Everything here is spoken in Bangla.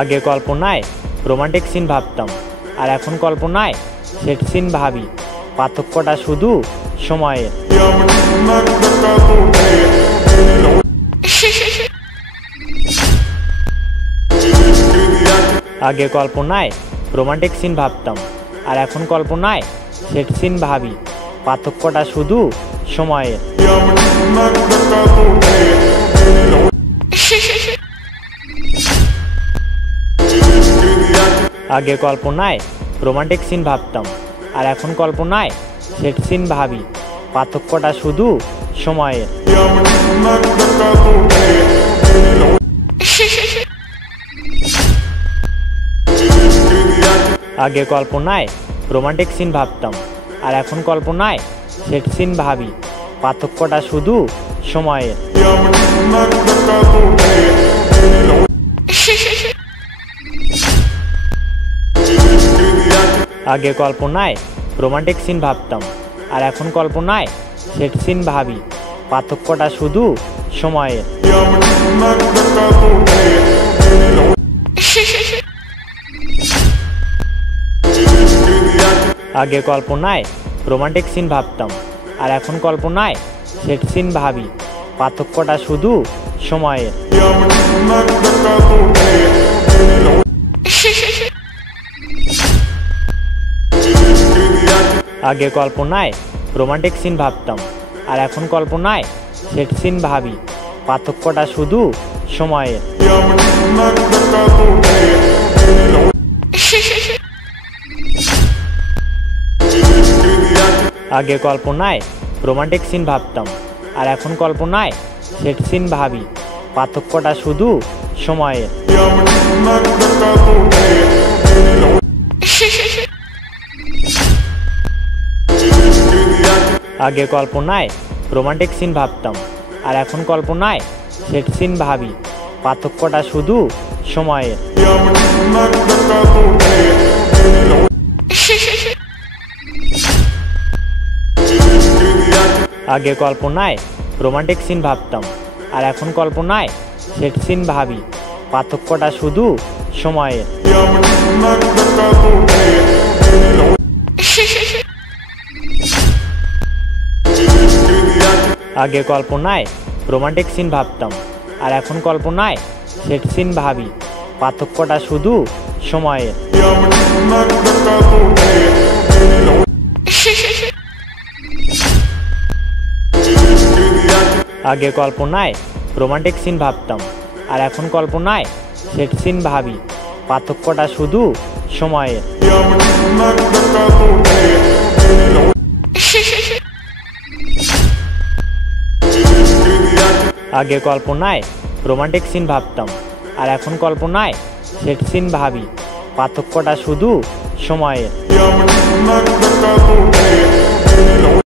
আগে কল্পনায় রোমান্টিক সিন ভাবতাম, আর এখন কল্পনায় সেট সিন ভাবি। পার্থক্যটা শুধু সময়ের। আগে কল্পনায় রোমান্টিক সিন ভাবতাম, আর এখন কল্পনায় সেট সিন ভাবি। পার্থক্যটা শুধু সময়ের। আগে কল্পনায় রোমান্টিক সিন ভাবতাম, আর এখন কল্পনায় সেট সিন ভাবি। পার্থক্যটা শুধু সময়ের। আগে কল্পনায় রোমান্টিক সিন ভাবতাম, আর এখন কল্পনায় সেট সিন ভাবি। পার্থক্যটা শুধু সময়ের। আগে কল্পনায় রোমান্টিক সিন ভাবতাম, আর এখন কল্পনায় সেট সিন ভাবি। পার্থক্যটা শুধু সময়ের। আগে কল্পনায় রোমান্টিক সিন ভাবতাম, আর এখন কল্পনায় সেট সিন ভাবি। পার্থক্যটা শুধু সময়ের। আগে কল্পনায় রোমান্টিক সিন ভাবতাম, আর এখন কল্পনায় সেট সিন ভাবি। পার্থক্যটা শুধু সময়ের। আগে কল্পনায় রোমান্টিক সিন ভাবতাম, আর এখন কল্পনায় সেট সিন ভাবি। পার্থক্যটা শুধু সময়ের। আগে কল্পনায় রোমান্টিক সিন ভাবতাম, আর এখন কল্পনায় সেট সিন ভাবি। পার্থক্যটা শুধু সময়ের। আগে কল্পনায় রোমান্টিক সিন ভাবতাম, আর এখন কল্পনায় সেট সিন ভাবি। পার্থক্যটা শুধু সময়ের। আগে কল্পনায় রোমান্টিক সিন ভাবতাম, আর এখন কল্পনায় সেট সিন ভাবি। পার্থক্যটা শুধু সময়ের। আগে কল্পনায় রোমান্টিক সিন ভাবতাম, আর এখন কল্পনায় সেট সিন ভাবি। পার্থক্যটা শুধু সময়ের। আগে কল্পনায় রোমান্টিক সিন ভাবতাম, আর এখন কল্পনায় সেট সিন ভাবি। পার্থক্যটা শুধু সময়ের।